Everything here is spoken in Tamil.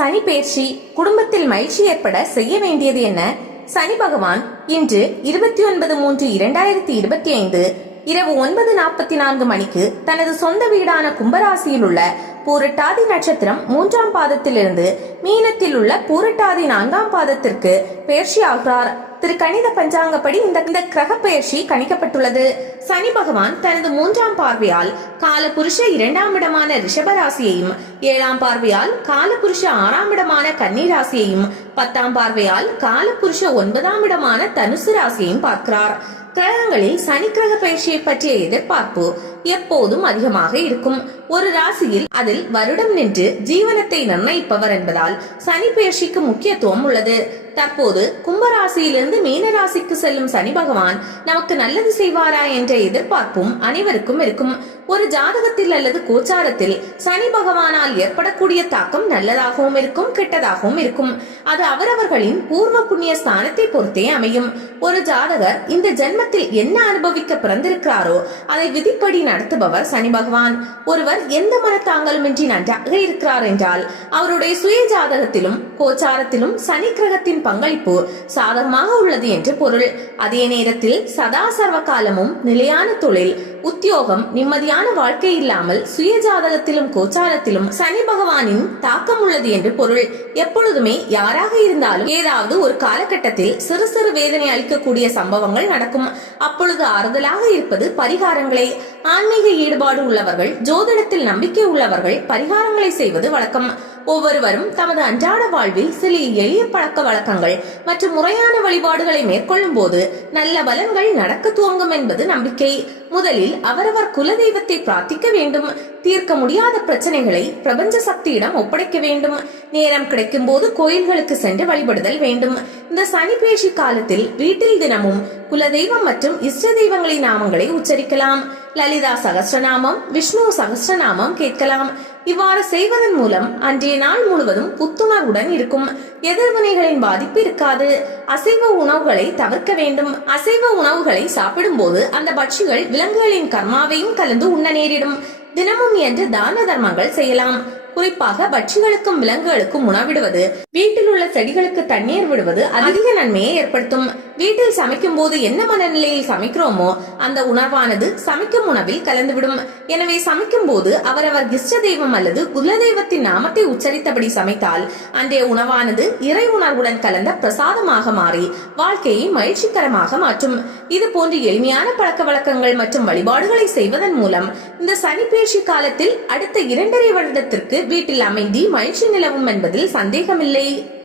சனி பெயர்ச்சி குடும்பத்தில் மகிழ்ச்சி ஏற்பட செய்ய வேண்டியது என்ன? சனி பகவான் இன்று 29/3/2025 இரவு 9:44 மணிக்கு தனது சொந்த வீடான கும்பராசியில் உள்ள பூரட்டாதி நட்சத்திரம் 3ஆம் பாதத்திலிருந்து மீனத்தில் உள்ள பூரட்டாதி 4ஆம் பாதத்திற்கு பெயர்ச்சி ஆகிறார். கணித பஞ்சாங்கப்படி இந்த கிரக பெயர்ச்சி கணிக்கப்பட்டுள்ளது. சனி பகவான் தனது 3ஆம் பார்வையால் காலபுருஷ 2ஆம் இடமான ரிஷபராசியையும், 7ஆம் பார்வையால் காலபுருஷ 6ஆம் இடமான கன்னி ராசியையும், 10ஆம் பார்வையால் காலபுருஷ 9ஆம் இடமான தனுசு ராசியையும் பார்க்கிறார். கிரகங்களில் சனி கிரக பயிற்சியை பற்றிய எதிர்பார்ப்பு எப்போதும் அதிகமாக இருக்கும். ஒரு ராசியில் அதில் வருடம் நின்று ஜீவனத்தை நிர்ணயிப்பவர் என்பதால் சனி பெயர்ச்சிக்கு முக்கியத்துவம் உள்ளது. தற்போது கும்பராசியிலிருந்து மீன ராசிக்கு செல்லும் சனி பகவான் நமக்கு நல்லது செய்வாரா என்ற எதிர்பார்ப்பும் அனைவருக்கும் இருக்கும். ஒரு ஜாதகத்தில் அல்லது கோச்சாரத்தில் சனி பகவானால் ஏற்படக்கூடிய தாக்கம் நல்லதாகவும் இருக்கும், கெட்டதாகவும் இருக்கும். அது அவரவர்களின் பூர்வ புண்ணிய ஸ்தானத்தை பொறுத்தே அமையும். ஒரு ஜாதகர் இந்த ஜென்மத்தில் என்ன அனுபவிக்க பிறந்திருக்கிறாரோ அதை விதிப்படி நடத்துபவர் சனி பகவான். ஒருவர் எந்த மனத்தாங்களுமின்றி நன்றாக இருக்கிறார் என்றால் அவருடைய சுய ஜாதகத்திலும் கோச்சாரத்திலும் சனி கிரகத்தின் பங்களிப்பு சாதகமாக உள்ளது என்று பொருள். அதே நேரத்தில் சதா சர்வ காலமும் நிலையான தொழில், உத்தியோகம், நிம்மதியான வாழ்க்கை இல்லாமல் சுய ஜாதகத்திலும் கோச்சாரத்திலும் சனி பகவானின் தாக்கம் உள்ளது என்று பொருள். எப்பொழுதுமே யாராக இருந்தாலும் ஏதாவது ஒரு காலகட்டத்தில் சிறு சிறு வேதனை அளிக்கக்கூடிய சம்பவங்கள் நடக்கும். அப்பொழுது ஆறுதலாக இருப்பது பரிகாரங்களே. ஆன்மீக ஈடுபாடு உள்ளவர்கள், ஜோதிடத்தில் நம்பிக்கை உள்ளவர்கள் பரிகாரங்களை செய்வது வழக்கம். ஒவ்வொருவரும் தமது அன்றாட வாழ்வில் சில எளிய பழக்க வழக்கங்கள் மற்றும் முறையான வழிபாடுகளை மேற்கொள்ளும் போது நல்ல பலன்கள் நடக்க துவங்கும் என்பது நம்பிக்கை. முதலில் அவரவர் குலதெய்வத்தை பிரார்த்திக்க வேண்டும். தீர்க்க முடியாத பிரச்சனைகளை பிரபஞ்ச சக்தியிடம் ஒப்படைக்க வேண்டும். நேரம் கிடைக்கும் போது கோயில்களுக்கு சென்று வழிபடுதல் வேண்டும். இந்த சனி பெயர்ச்சி காலத்தில் வீட்டில் தினமும் குலதெய்வம் மற்றும் இஷ்ட தெய்வங்களின் நாமங்களை உச்சரிக்கலாம். லலிதா சகஸ்ரநாமம், விஷ்ணு சகஸ்ரநாமம் கேட்கலாம். இவ்வாறு செய்வதன் மூலம் அன்றைய நாள் முழுவதும் புத்துணர்வுடன் இருக்கும். எதிர்வினைகளின் பாதிப்பு இருக்காது. அசைவ உணவுகளை தவிர்க்க வேண்டும். அசைவ உணவுகளை சாப்பிடும் போது அந்த பட்சிகள் விலங்குகளின் கர்மாவையும் கலந்து உண்ண நேரிடும். தினமும் என்று தான தர்மங்கள் செய்யலாம். குறிப்பாக பட்சிகளுக்கும் விலங்குகளுக்கும் உணவிடுவது, வீட்டில் உள்ள செடிகளுக்கு தண்ணீர் விடுவது அதிக நன்மையை ஏற்படுத்தும். வீட்டில் சமைக்கும் போது என்ன மனநிலையில் சமைக்கிறோமோ அந்த உணர்வானது சமைக்கும் உணவில் கலந்துவிடும். எனவே சமைக்கும் போது அவரவர் இஷ்ட தெய்வம் அல்லது குலதெய்வத்தின் நாமத்தை உச்சரித்தபடி சமைத்தால் அன்றைய உணவானது இறை உணர்வுடன் கலந்த பிரசாதமாக மாறி வாழ்க்கையை மகிழ்ச்சிகரமாக மாற்றும். இது போன்ற எளிமையான பழக்க வழக்கங்கள் மற்றும் வழிபாடுகளை செய்வதன் மூலம் இந்த சனி பெயர்ச்சி காலத்தில் அடுத்த 2.5 வருடத்திற்கு வீட்டில் அமைதி, மகிழ்ச்சி நிலவும் என்பதில் சந்தேகமில்லை.